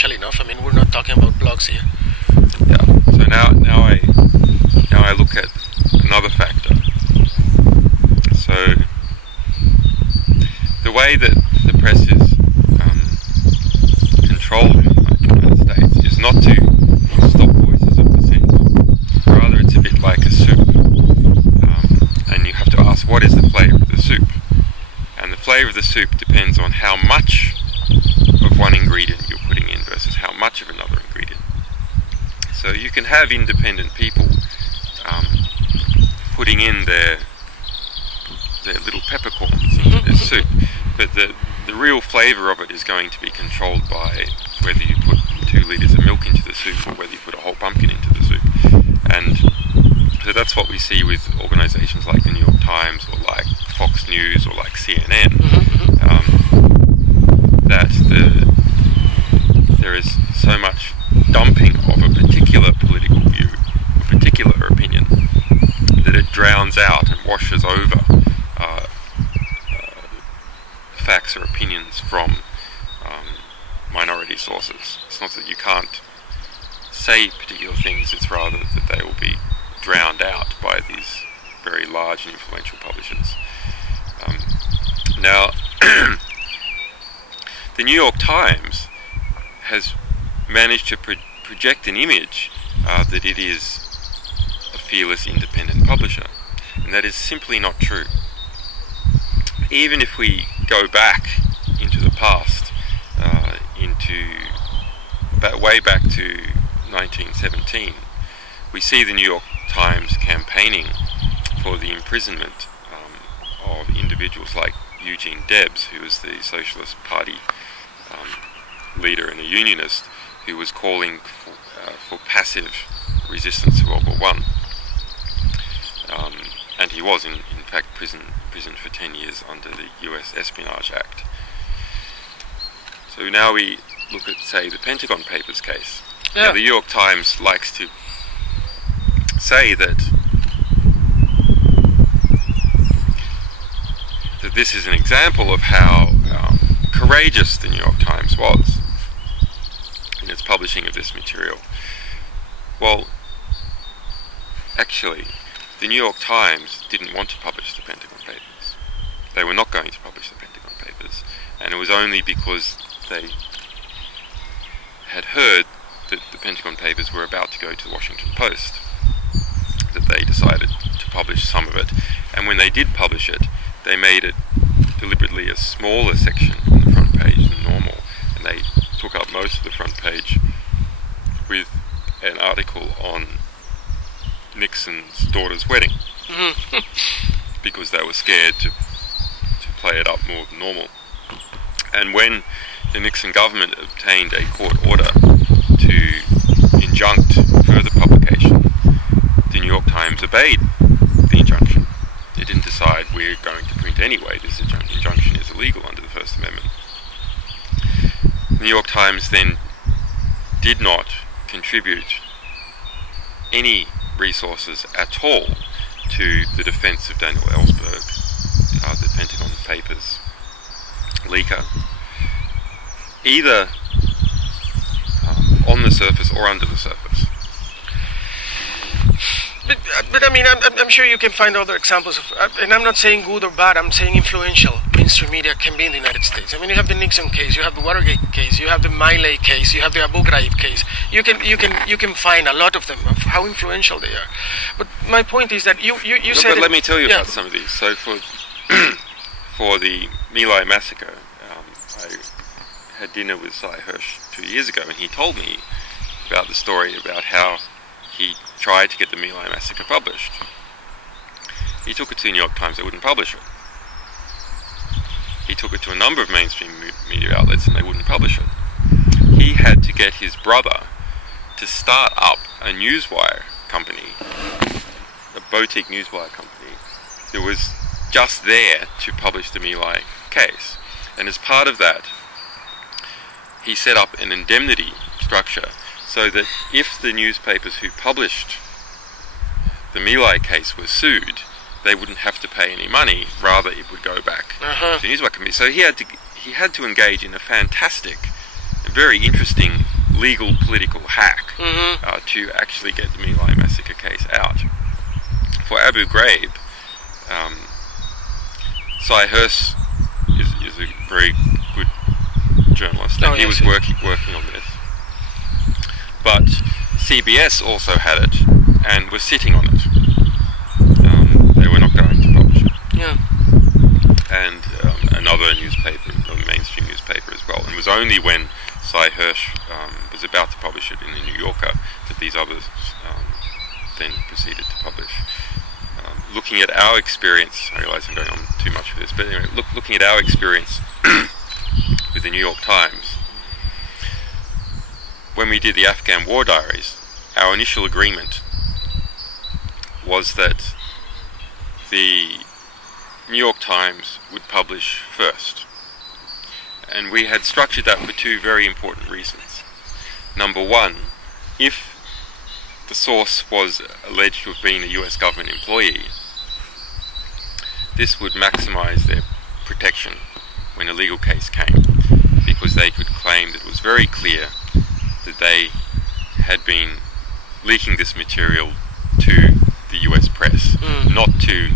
influential enough. I mean, we're not talking about blogs here. Yeah. So now I look at another factor. So the way that the press is controlled in the United States is not to stop voices of dissent. Rather, it's a bit like a soup, and you have to ask, what is the flavour of the soup? And the flavour of the soup depends on how much of one ingredient you're putting in versus how much of another ingredient. So you can have independent people putting in their little peppercorns into their soup, but the real flavour of it is going to be controlled by whether you put 2 litres of milk into the soup or whether you put a whole pumpkin into the soup. And so that's what we see with organisations like the New York Times or like Fox News or like CNN, that there is so much dumping of a particular political view, a particular opinion, that it drowns out and washes over facts or opinions from minority sources. It's not that you can't say particular things, it's rather that they will be drowned out by these very large and influential publishers. Now, the New York Times has managed to project an image that it is a fearless independent publisher, and that is simply not true. Even if we go back into the past, way back to 1917, we see the New York Times campaigning for the imprisonment of individuals like Eugene Debs, who was the Socialist Party leader and a unionist, who was calling for passive resistance to World War I. And he was, in fact, imprisoned for 10 years under the US Espionage Act. So now we look at, say, the Pentagon Papers case. Yeah. Now, the New York Times likes to say that this is an example of how courageous the New York Times was in its publishing of this material. Well, actually, the New York Times didn't want to publish the Pentagon Papers. They were not going to publish the Pentagon Papers, and it was only because they had heard that the Pentagon Papers were about to go to the Washington Post that they decided to publish some of it. And when they did publish it, they made it deliberately a smaller section on the front page than normal, and they took up most of the front page with an article on Nixon's daughter's wedding, because they were scared to play it up more than normal. And when the Nixon government obtained a court order to injunct further publication, the New York Times obeyed the injunction. It didn't decide we're going to print anyway, this injunction is illegal under the First Amendment. The New York Times then did not contribute any resources at all to the defense of Daniel Ellsberg, the Pentagon Papers leaker, either on the surface or under the surface. But I mean, I'm sure you can find other examples of, and I'm not saying good or bad, I'm saying influential mainstream media can be in the United States. I mean, you have the Nixon case, you have the Watergate case, you have the Miley case, you have the Abu Ghraib case. You can find a lot of them, of how influential they are. But my point is that you said... But let me tell you about some of these. So for the My Lai massacre, I had dinner with Sy Hersh 2 years ago, and he told me about the story about how he tried to get the My Lai massacre published. He took it to the New York Times, they wouldn't publish it. He took it to a number of mainstream media outlets and they wouldn't publish it. He had to get his brother to start up a newswire company, a boutique newswire company, that was just there to publish the My Lai case. And as part of that, he set up an indemnity structure so that if the newspapers who published the My Lai case were sued, they wouldn't have to pay any money, rather it would go back to the newswire company. So he had to engage in a fantastic and very interesting legal political hack to actually get the My Lai massacre case out. For Abu Ghraib, Sy Hersh is a very good journalist, and he was working on this. But CBS also had it and was sitting on it. They were not going to publish it. Yeah. And another newspaper, a mainstream newspaper as well. And it was only when Sy Hersh was about to publish it in the New Yorker that these others then proceeded to publish. Looking at our experience, I realise I'm going on too much for this, but anyway, looking at our experience with the New York Times, when we did the Afghan War Diaries, our initial agreement was that the New York Times would publish first. And we had structured that for two very important reasons. Number one, if the source was alleged to have been a US government employee, this would maximise their protection when a legal case came, because they could claim that it was very clear that they had been leaking this material to the US press, not to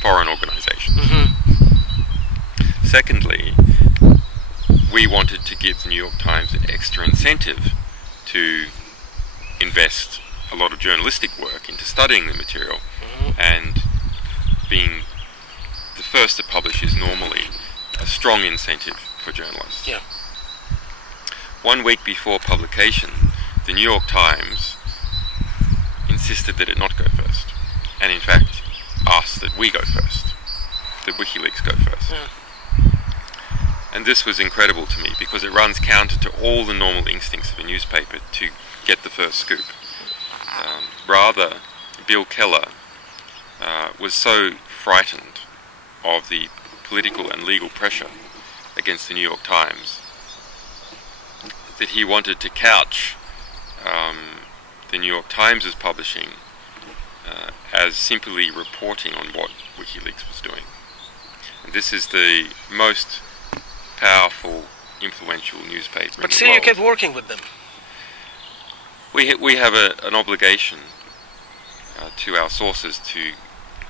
foreign organisations. Secondly, we wanted to give the New York Times an extra incentive to invest a lot of journalistic work into studying the material, and being the first to publish is normally a strong incentive for journalists. Yeah. 1 week before publication, the New York Times insisted that it not go first, and in fact asked that we go first, that WikiLeaks go first. And this was incredible to me, because it runs counter to all the normal instincts of a newspaper to get the first scoop. Rather, Bill Keller was so frightened of the political and legal pressure against the New York Times that he wanted to couch the New York Times' publishing as simply reporting on what WikiLeaks was doing. And this is the most powerful, influential newspaper in the world. But still you kept working with them. We have an obligation to our sources to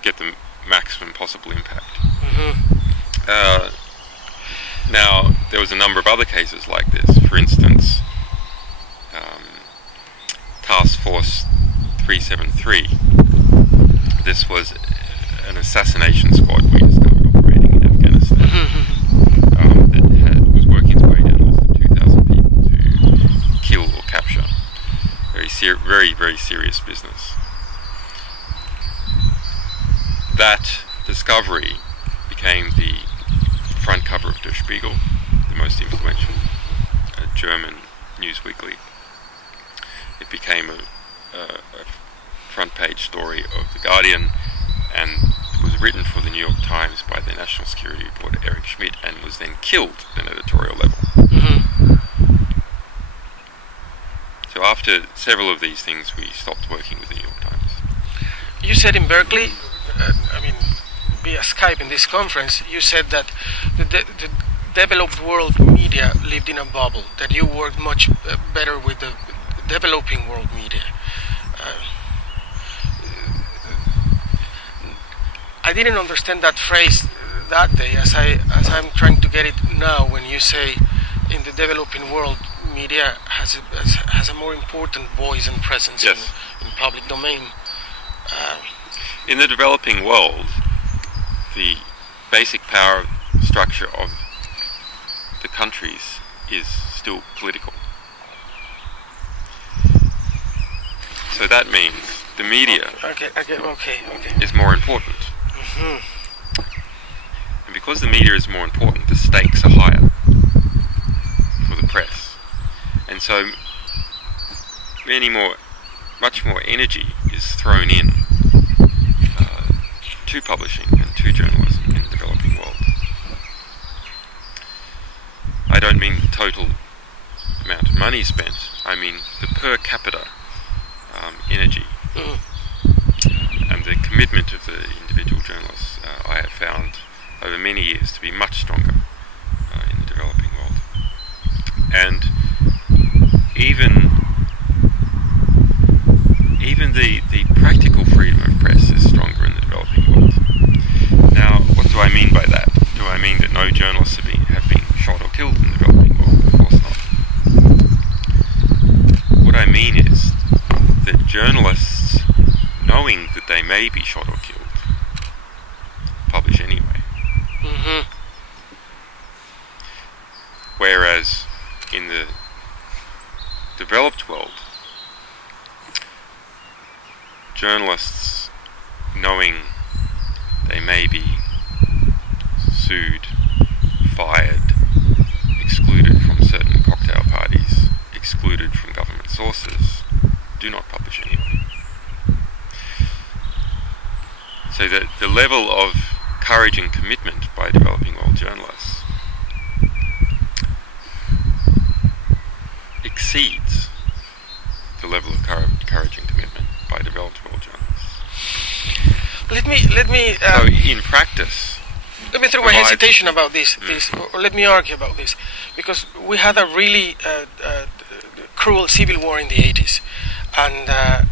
get the maximum possible impact. Now, there was a number of other cases like this. For instance, Task Force 373. This was an assassination squad we discovered operating in Afghanistan that was working its way down less than 2,000 people to kill or capture. Very, very serious business. That discovery became the front cover of Der Spiegel, the most influential German news weekly. It became a front page story of The Guardian, and it was written for the New York Times by the national security reporter Eric Schmidt, and was then killed at an editorial level. So after several of these things, we stopped working with the New York Times. You said in Berkeley, via Skype in this conference, you said that the developed world media lived in a bubble, that you worked much better with the developing world media. I didn't understand that phrase that day as I'm trying to get it now when you say in the developing world media has a more important voice and presence in public domain. In the developing world, the basic power structure of the countries is still political. So that means the media is more important. And because the media is more important, the stakes are higher for the press. And so much more energy is thrown in to publishing and to journalism in the developing world. I don't mean the total amount of money spent, I mean the per capita energy and the commitment of the individual journalists. I have found over many years to be much stronger in the developing world. And even the practical freedom of press is stronger in the developing world. Now, what do I mean by that? Do I mean that no journalists have been shot or killed in the developing world? Of course not. What I mean is that journalists, knowing that they may be shot or killed, publish anyway. Mm-hmm. Whereas in the developed world, journalists, knowing they may be sued, fired, excluded from certain cocktail parties, excluded from government sources, do not publish anyway. So that the level of courage and commitment by developing world journalists exceeds the level of courage and commitment by developed world journalists. Let me. So in practice, let me throw my hesitation about this. Or let me argue about this, because we had a really cruel civil war in the 80s, and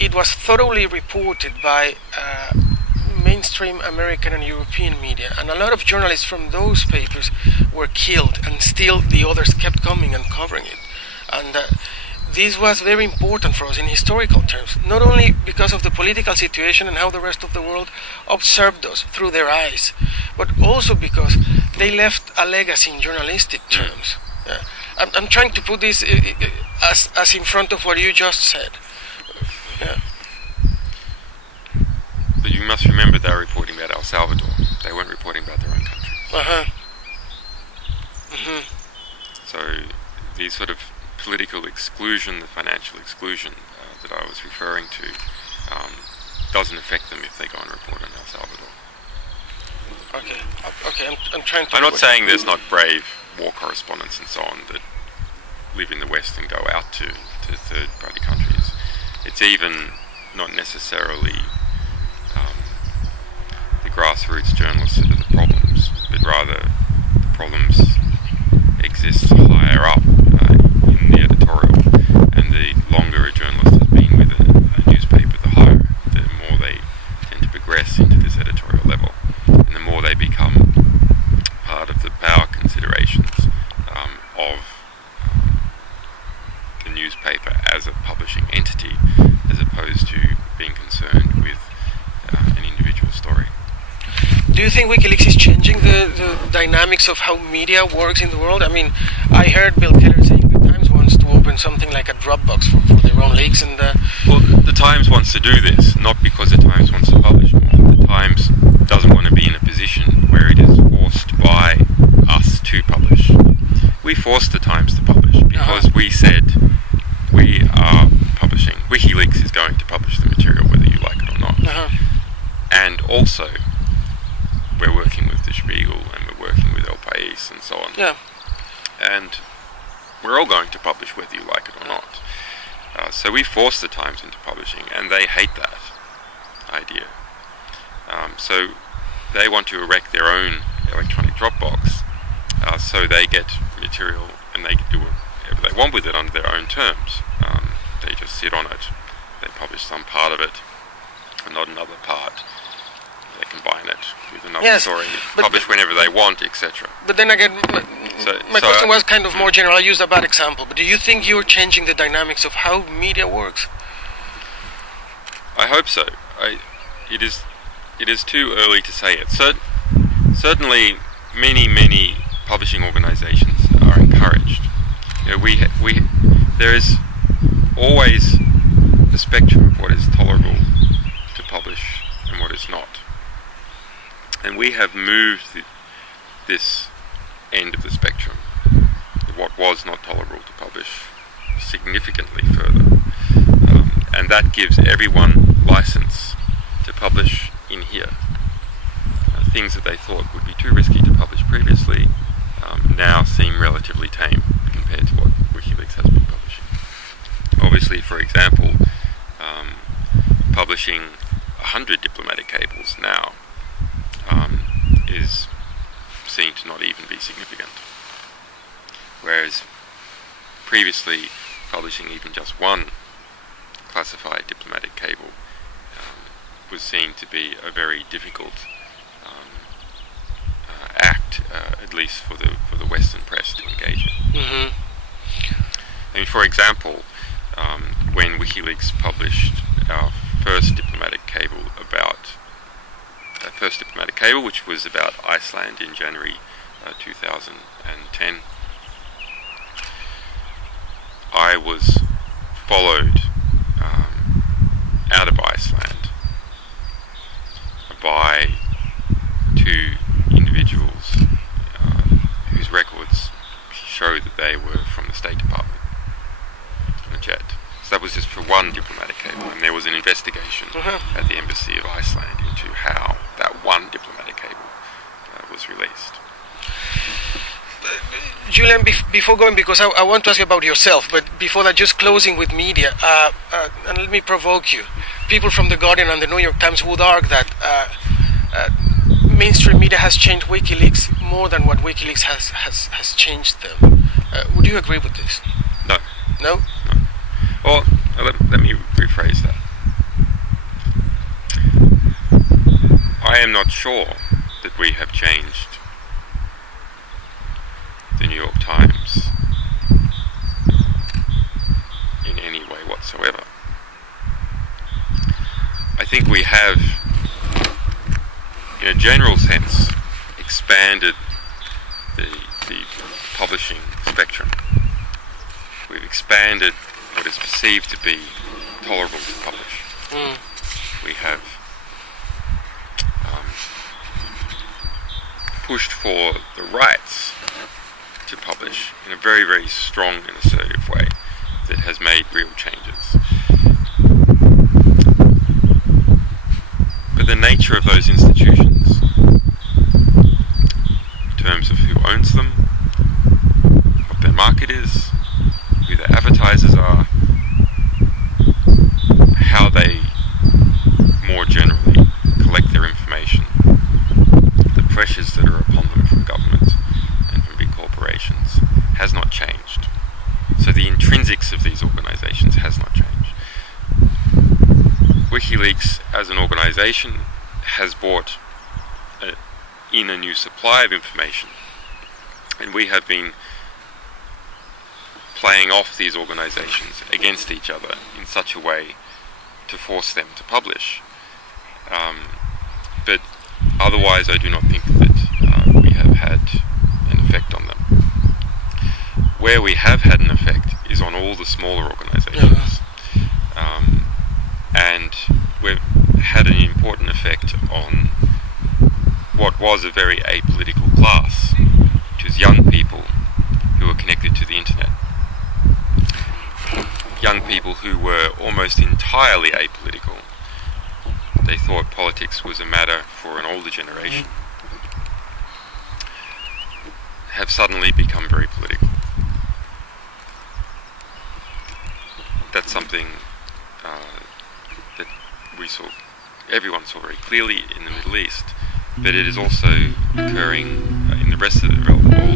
it was thoroughly reported by mainstream American and European media, and a lot of journalists from those papers were killed, and still the others kept coming and covering it. And this was very important for us in historical terms, not only because of the political situation and how the rest of the world observed us through their eyes, but also because they left a legacy in journalistic terms. I'm trying to put this as in front of what you just said. But you must remember they were reporting about El Salvador. They weren't reporting about their own countries. So these sort of political exclusion, the financial exclusion that I was referring to, doesn't affect them if they go and report on El Salvador. Okay. I'm trying to. I'm not saying there's not brave war correspondents and so on that live in the West and go out to third-party countries. It's even not necessarily the grassroots journalists that are the problems, but rather the problems exist higher up in the editorial, and the longer a journalist has been with a newspaper, the more they tend to progress into this editorial level, and the more they become part of the power considerations of the newspaper as a publishing entity, as opposed to being concerned with an individual story. Do you think WikiLeaks is changing the dynamics of how media works in the world? I mean, I heard Bill Keller saying the Times wants to open something like a Dropbox for their own leaks, and well, the Times wants to do this, not because the Times wants to publish more. The Times doesn't want to be in a position where it is forced by us to publish. We forced the Times to publish because we said we are publishing. WikiLeaks is going to publish the material whether you like it or not. And also, we're working with the Spiegel and we're working with El País and so on. Yeah. And we're all going to publish whether you like it or not. So we force the Times into publishing, and they hate that idea. So they want to erect their own electronic Dropbox, so they get material and they do whatever they want with it under their own terms. They just sit on it, they publish some part of it, and not another part. They combine it with another story, publish whenever they want, etc. But then again, my question was kind of more general. I used a bad example, but do you think you're changing the dynamics of how media works? I hope so. It is too early to say it. Certainly, many publishing organisations are encouraged. There is always a spectrum of what is tolerable to publish and what is not. And we have moved this end of the spectrum, what was not tolerable to publish, significantly further. And that gives everyone license to publish in here. Things that they thought would be too risky to publish previously now seem relatively tame compared to what WikiLeaks has been publishing. Obviously, for example, publishing 100 diplomatic cables now is seen to not even be significant. Whereas previously publishing even just one classified diplomatic cable was seen to be a very difficult act, at least for the Western press to engage in. Mm-hmm. I mean, for example, when WikiLeaks published our first diplomatic cable which was about Iceland in January 2010, I was followed out of Iceland by two individuals whose records show that they were from the State Department on a jet. So that was just for one diplomatic cable, and there was an investigation at the Embassy of Iceland into how that one diplomatic cable was released. Julian, before going, because I want to ask you about yourself, but before that, just closing with media, and let me provoke you. People from The Guardian and the New York Times would argue that mainstream media has changed WikiLeaks more than what WikiLeaks has changed them. Would you agree with this? No. No? Well, let me rephrase that. I am not sure that we have changed the New York Times in any way whatsoever. I think we have, in a general sense, expanded the publishing spectrum. We've expanded what is perceived to be tolerable to publish. We have pushed for the rights to publish in a very, very strong and assertive way that has made real changes. But the nature of those institutions, in terms of who owns them, what their market is, who their advertisers are, how they more generally collect their information, the pressures that are upon them from government and from big corporations, has not changed. So the intrinsics of these organisations has not changed. WikiLeaks as an organisation has brought in a new supply of information, and we have been playing off these organisations against each other in such a way to force them to publish. But otherwise I do not think that we have had an effect on them. Where we have had an effect is on all the smaller organisations. And we've had an important effect on what was a very apolitical class, which is young people who are connected to the internet. Young people who were almost entirely apolitical. They thought politics was a matter for an older generation, have suddenly become very political. That's something that everyone saw very clearly in the Middle East, but it is also occurring in the rest of the developed world.